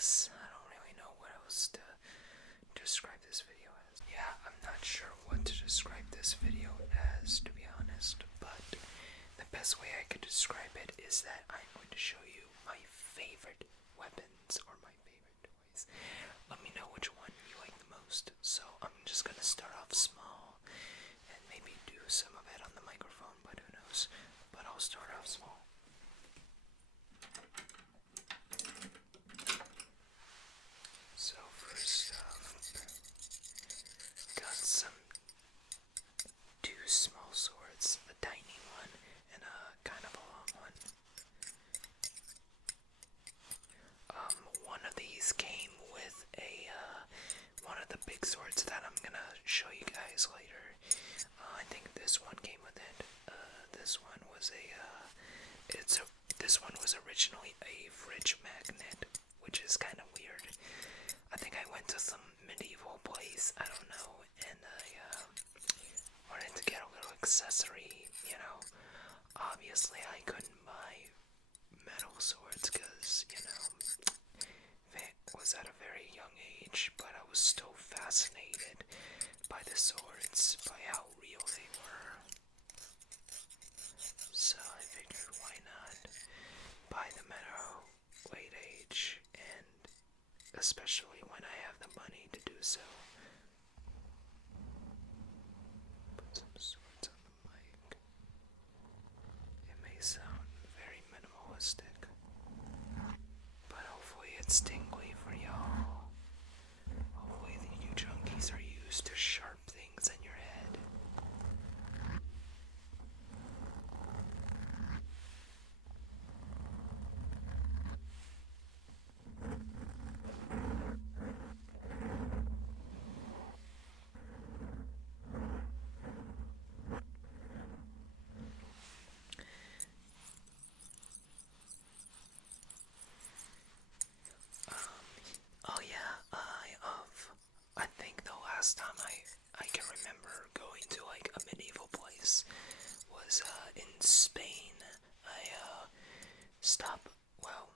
guess. I don't really know what else to describe this video as. Yeah, I'm not sure what to describe this video as, to be honest, but the best way I could describe it is that I'm going to show you my favorite weapons or my favorite toys. Let me know which one you like the most. So I'm just gonna start off small and maybe do some of it on the microphone, but who knows. But I'll start off small. So first got some two small swords, a tiny one and a kind of a long one. One of these came with one of the big swords that I'm gonna show you guys later. I think this one came with it. This one was this one was originally a fridge magnet, which is kind of weird. I think I went to some medieval place, I don't know, and I wanted to get a little accessory, you know. Obviously, I couldn't buy metal swords because, you know, it was at a very young age, but I was still fascinated by the swords, by how real they were. So I figured, why not buy them at a late age, and especially when I have the money to do so. Put some swords on the mic. It may sound very minimalistic, but hopefully it's tingly for y'all. Hopefully you junkies are used to sharp things in your head. Oh yeah, I think the last time I can remember going to like a medieval place was in Spain. I stopped, well,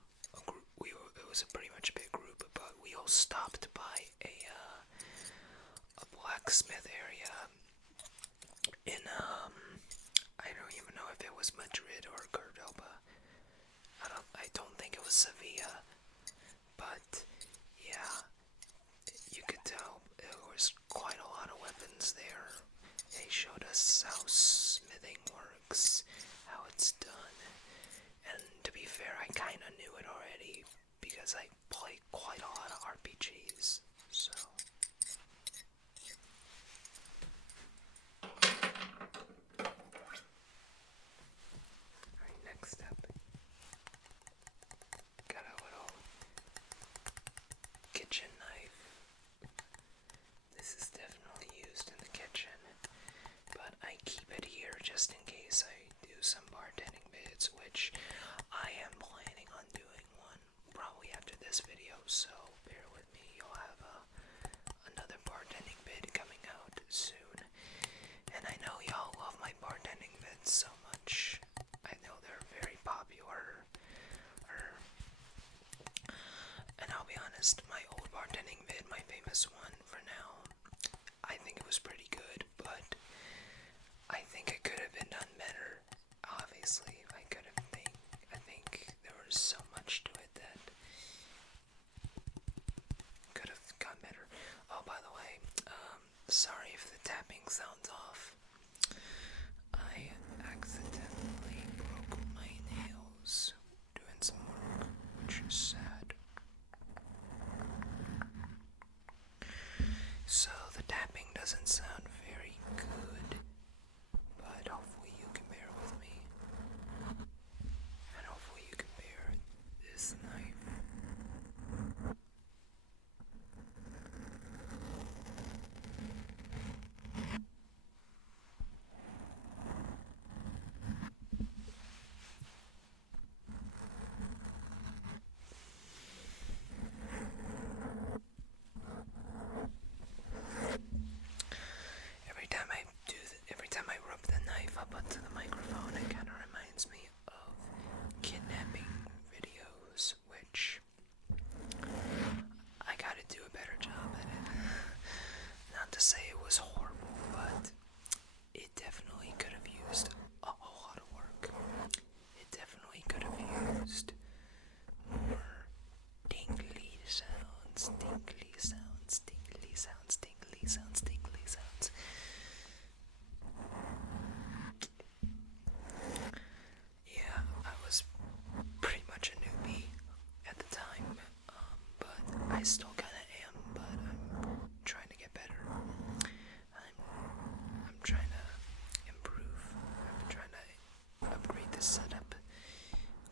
it was a pretty much big group, but we all stopped by a blacksmith area in I don't even know if it was Madrid or Cordoba. I don't think it was Sevilla, but yeah, you could tell there was quite a lot of weapons there. They showed us how smithing works, how it's done, and to be fair, I kinda knew it already because I played quite a lot of RPGs, so. Alright, next up, got a little kitchen knife. This is definitely used in the kitchen, but I keep it here just in case I do some bartending vids, which I am planning on doing one probably after this video, so bear with me. You'll have another bartending vid coming out soon, and I know y'all love my bartending vids so much. I know they're very popular. And I'll be honest, my old bartending vid, my famous one for now, I think it was pretty good, but I think it could have been done better. Obviously, I think there was so much to it that could have gone better. Oh, by the way, sorry if the tapping sounds off. I accidentally broke my nails doing some work, which is sad. So the tapping doesn't sound very good, but hopefully you can bear with me, and hopefully you can bear this knife. still kind of am, but I'm trying to get better. I'm trying to improve. I'm trying to upgrade this setup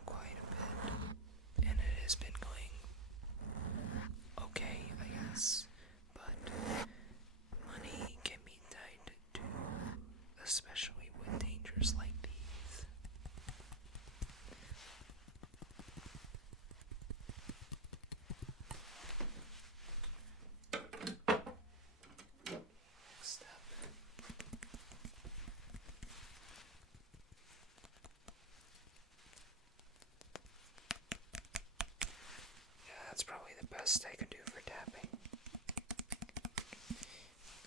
quite a bit, and it has been going okay, I guess. But money can be tied to, especially with dangers like these. Next up. Yeah, that's probably the best I could do for tapping.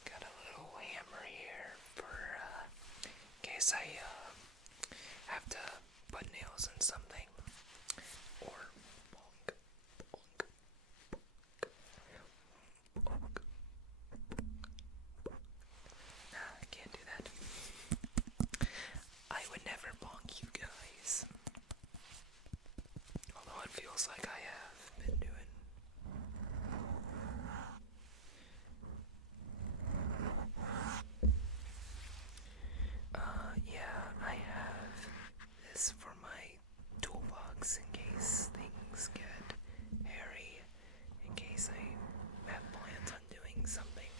Got a little hammer here for in case I have to put nails in something. Or bonk, bonk, bonk. Nah, I can't do that. I would never bonk you guys. Although it feels like I have been doing. Yeah, I have this for my toolbox in case things get hairy, in case I have plans on doing something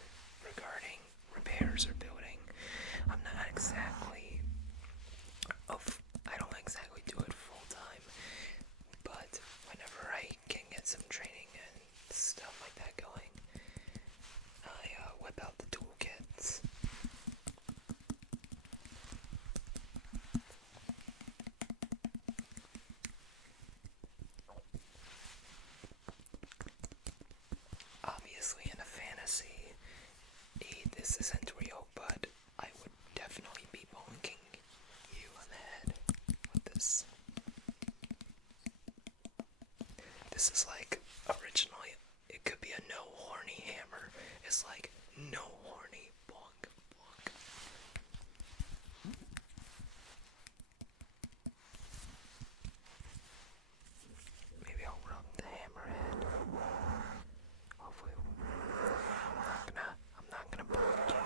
regarding repairs or building. I'm not exactly I don't exactly do it full time, but whenever I can get some training and stuff like that going, I whip out the toolkits. Obviously, in a fantasy, this isn't real, but I would definitely be bonking you on the head with this. This is like, originally, it could be a no horny hammer. It's like, no horny, bonk, bonk. Maybe I'll rub the hammerhead. Hopefully, I'm not gonna bonk you.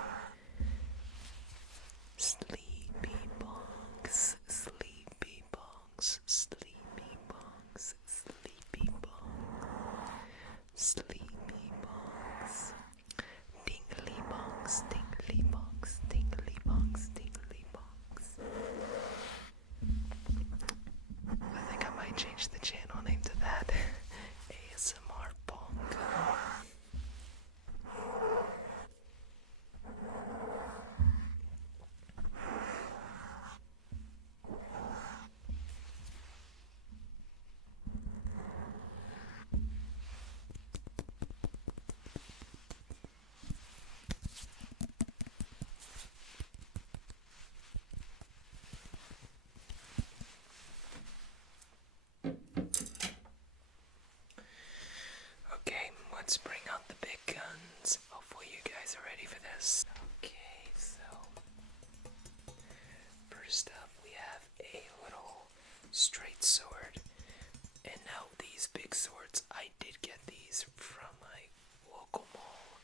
Sleepy bonks, sleepy bonks, sleepy bonks, sleepy bonks, sleepy bonks, tingly bonks, tingly bonks, tingly bonks, tingly bonks. I think I might change the channel name to that. ASMR bonk. Okay, let's bring out the big guns. Hopefully you guys are ready for this. Okay, so first up we have a little straight sword. And now these big swords, I did get these from my local mall.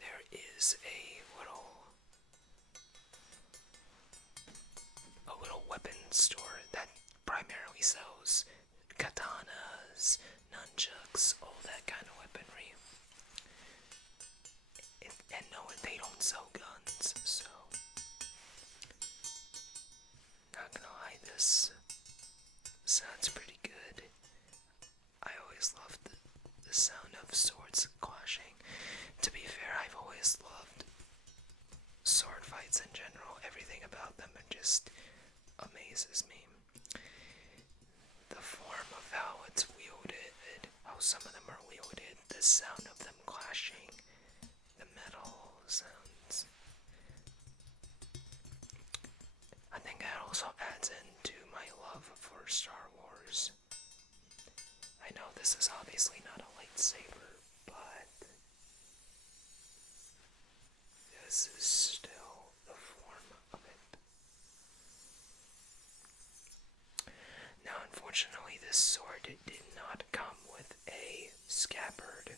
There is a little weapon store that primarily sells katanas, nunchucks, all that kind of weaponry. And no, they don't sell guns, so not gonna lie, this sounds pretty good. I always loved the sound of swords clashing. To be fair, I've always loved sword fights in general. Everything about them just amazes me. The form of how it's wielded, how some of them are wielded, the sound of them clashing, the metal sounds. I think that also adds into my love for Star Wars. I know this is obviously not a lightsaber, but this is still the form of it. Now, unfortunately, this sword did not come with a scabbard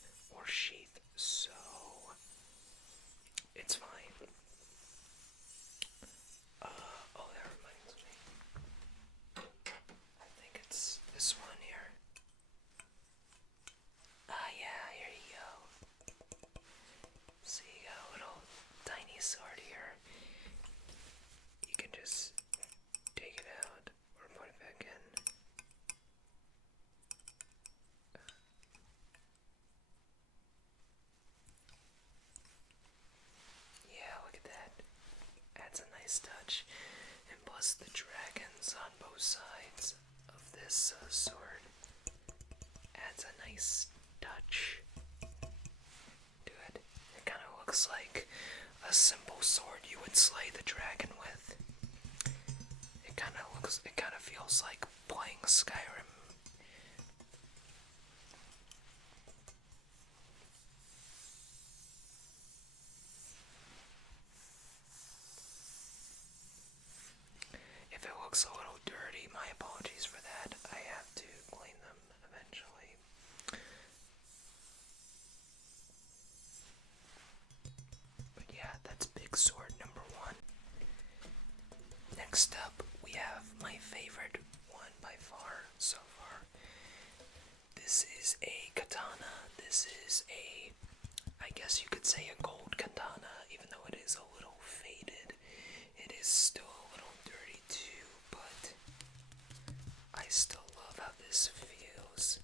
nice touch. And plus the dragons on both sides of this sword adds a nice touch to it. It kind of looks like a simple sword you would slay the dragon with. It kind of feels like playing Skyrim. If it looks a little dirty, my apologies for that. I have to clean them eventually. But yeah, that's big sword number 1. Next up, we have my favorite one by far so far. This is a katana. This is I guess you could say a gold katana, even though it is a little faded. It is still a little dirty too, but I still love how this feels.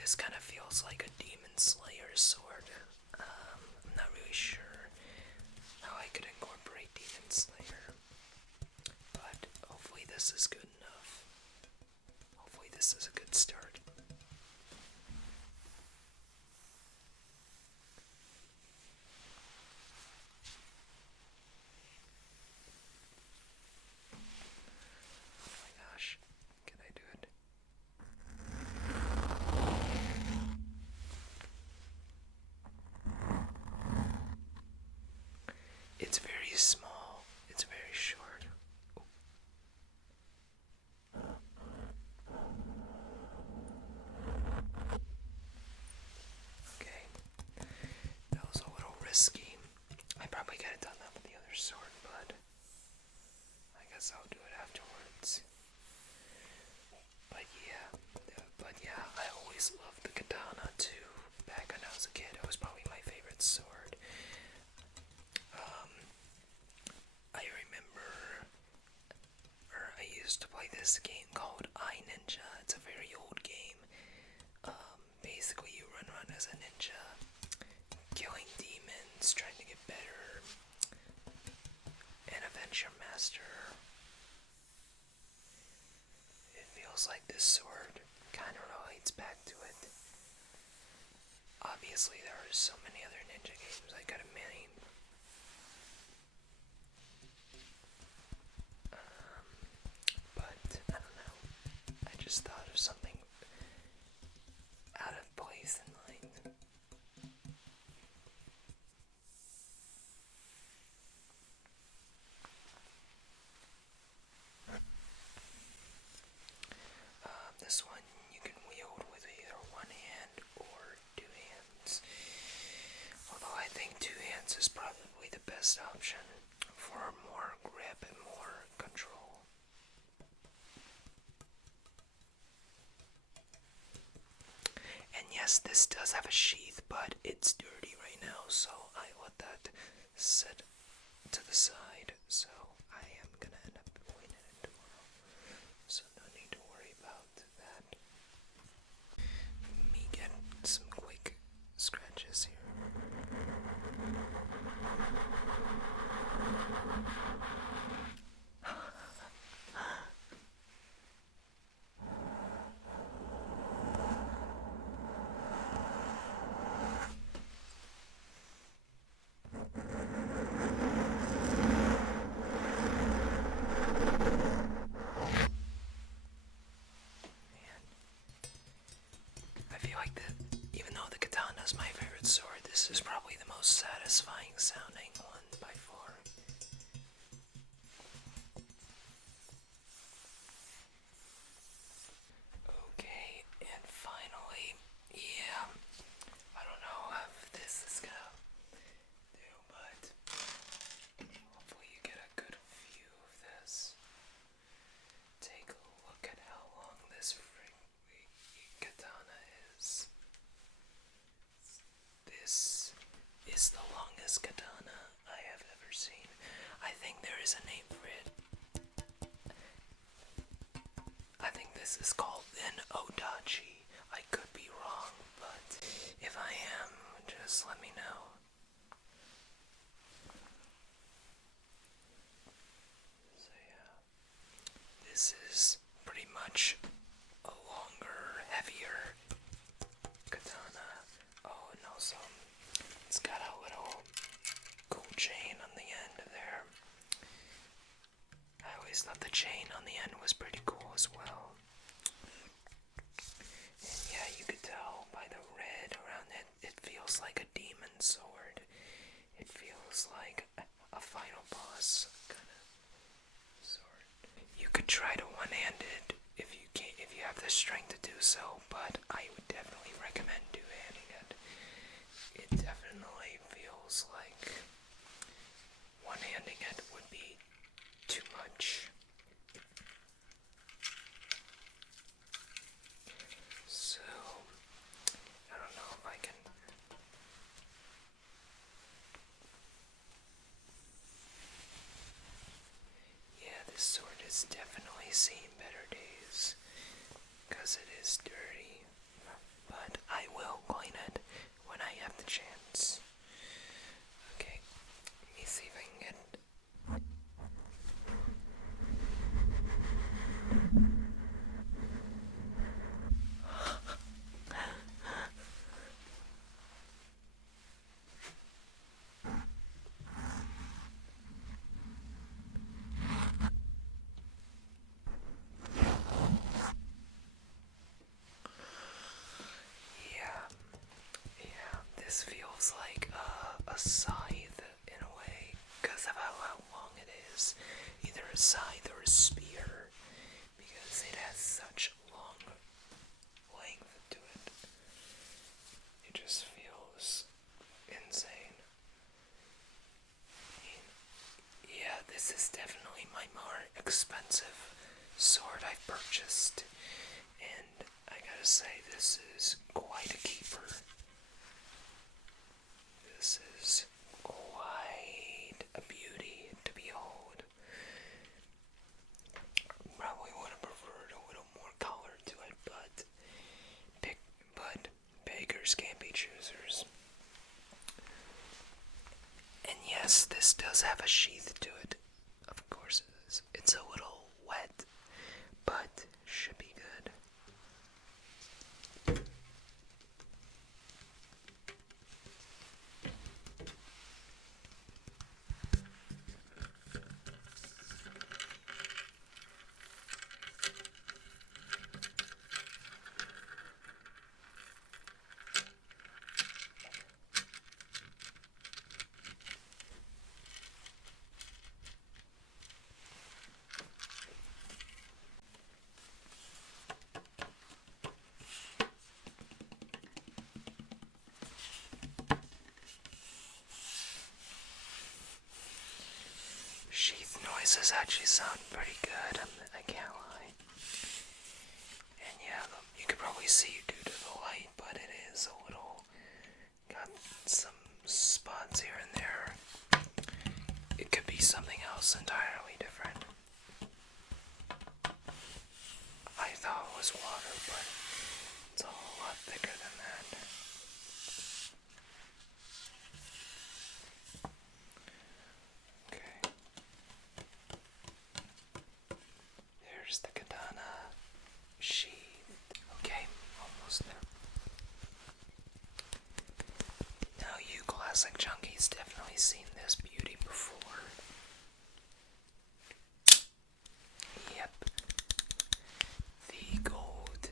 This kind of feels like a Demon Slayer sword. I'm not really sure how I could incorporate Demon Slayer, but hopefully this is good enough. Hopefully this is a good start. Oh my gosh, can I do it? It's very small. It's very short. Okay, that was a little risky. I probably could have done that with the other sword, but I guess I'll do it afterwards. But yeah, I always loved the katana too. Back when I was a kid, it was probably my favorite sword. I remember, I used to play this game called iNinja. It's a very old game. Basically, you run around as a ninja, killing demons, trying to get better, and avenge your master. It feels like this sword kind of relates back to it. Obviously, there are so many other ninja games I could have named. But, I don't know. I just thought of something out of place in mind. This one you can wield with either one hand or 2 hands. Although I think 2 hands is probably the best option for more grip and more control. And yes, this does have a sheath, but it's dirty right now, so I let that sit to the side. So I am gonna end up cleaning it tomorrow. So no need to worry about that. Me get some quick scratches here. I feel like that, even though the katana is my favorite sword, this is probably the most satisfying sounding one by far. Okay, and finally, yeah, I don't know if this is gonna do, but hopefully you get a good view of this. Take a look at how long this katana is. This is the longest katana I have ever seen. I think there is a name for it. I think this is called an Odachi. I could be wrong, but if I am, just let me know. always thought the chain on the end was pretty cool as well. And yeah, you could tell by the red around it, it feels like a demon sword. It feels like a final boss kind of sword. You could try to one-hand it if you have the strength to do so, but I would definitely recommend two-handing it. It definitely feels like one-handing it would be too much. So, I don't know if I can... Yeah, this sword has definitely seen better days, because it is dirty, but I will clean it when I have the chance. Okay, let me see if I can get... Yeah, this feels like a scythe in a way, because of how long it is. Either a scythe or a spear, because it has such long length to it. It just feels insane. Yeah, this is definitely my more expensive sword I've purchased, and I gotta say, this is quite a keeper. This is quite a beauty to behold. Probably would have preferred a little more color to it, but beggars can't be choosers. And yes, this does have a sheath to it. Of course it is. It's a little wet, but should be good. Sheath noises actually sound pretty good, I can't lie. And yeah, you could probably see due to the light, but it is a little, got some spots here and there. It could be something else entirely different. I thought it was water, but it's a whole lot thicker than that. Okay. There's the katana sheath. Okay, almost there. Now you classic junkies definitely seen this beauty before. Yep. The gold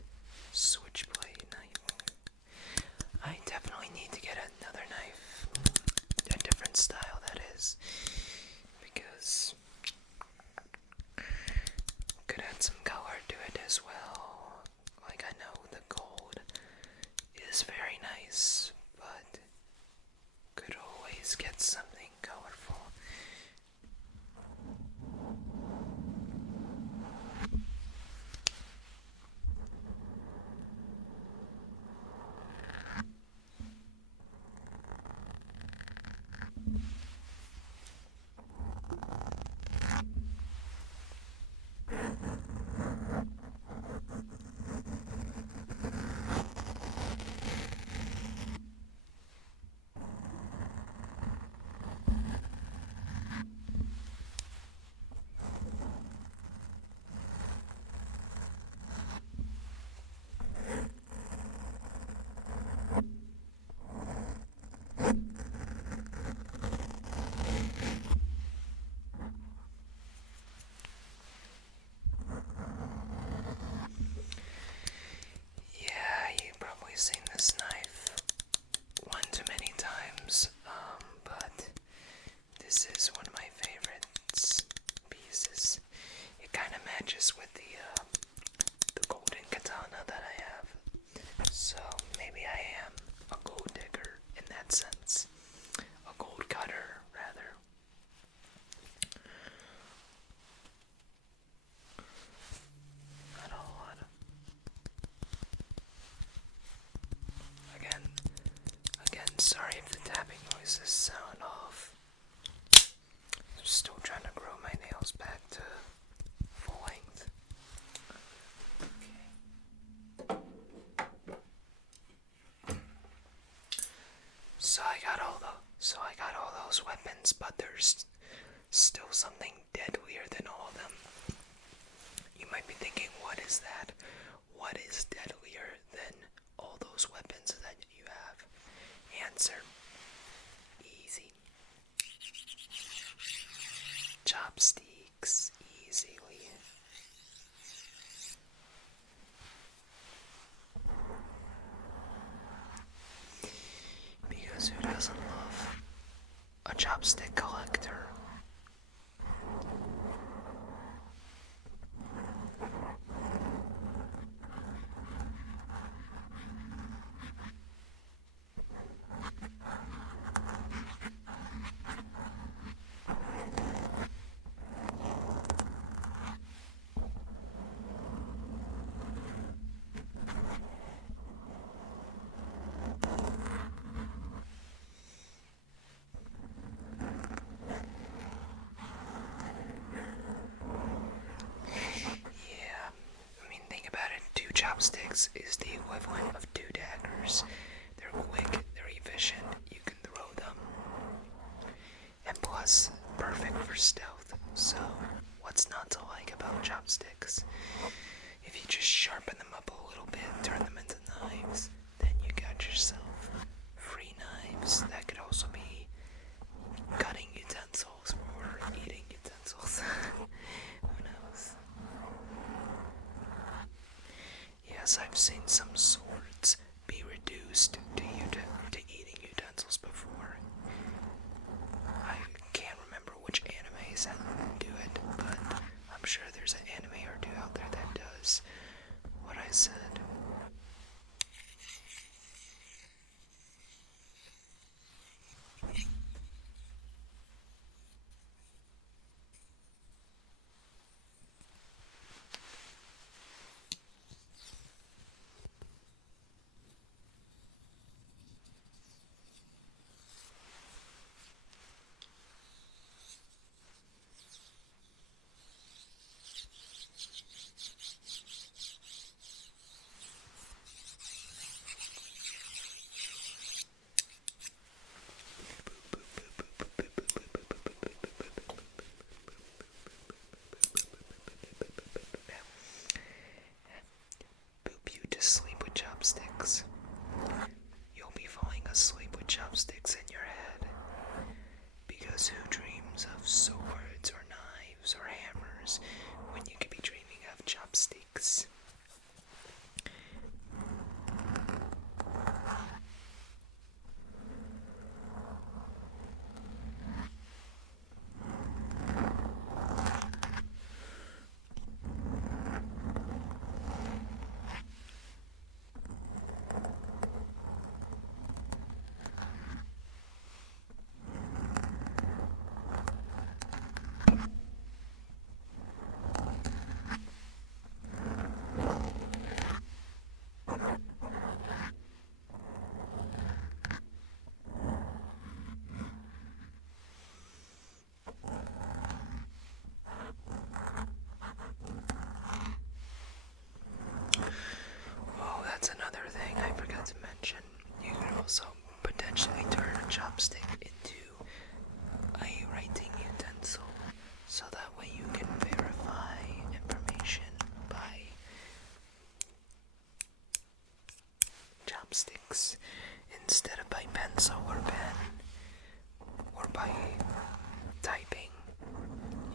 switchblade knife. I definitely need to get another knife. A different style, that is. Because could add some color to it as well. Like, I know the gold is very nice, but could always get something colorful. Sorry if the tapping noises sound off. I'm still trying to grow my nails back to full length. Okay. So I got all those weapons, but there's still something deadlier than all of them. You might be thinking, what is that? What is deadlier than all those weapons that you have? Answer. Easy. Chopsticks. Easily. Because who doesn't love a chopstick collector? Chopsticks is the equivalent of 2 daggers. They're quick, they're efficient, you can throw them. And plus, perfect for stealth. So, what's not to like about chopsticks? If you just sharpen them up a little bit, turn them into knives, then you got yourself free knives. That could also be cutting utensils or eating utensils. Who knows? Yes, I've seen some swords be reduced to eating utensils before. I can't remember which animes do it, but I'm sure there's an anime or two out there that does what I said. Sleep with chopsticks. You'll be falling asleep with chopsticks in your head. Because who dreams of swords or knives or hammers when you could be dreaming of chopsticks? Another thing I forgot to mention, you can also potentially turn a chopstick into a writing utensil, so that way you can verify information by chopsticks instead of by pencil or pen, or by typing.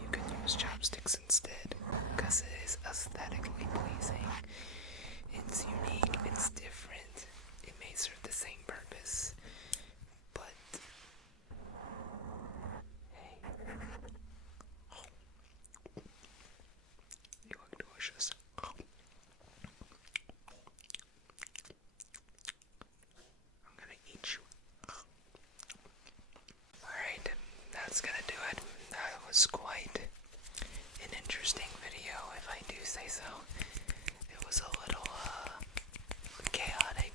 You can use chopsticks instead, because it is aesthetically pleasing. It's unique, it's different, it may serve the same purpose, but hey, you look delicious. I'm gonna eat you. Alright, that's gonna do it. That was quite an interesting video, if I do say so. It was a little chaotic.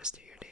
rest of your day.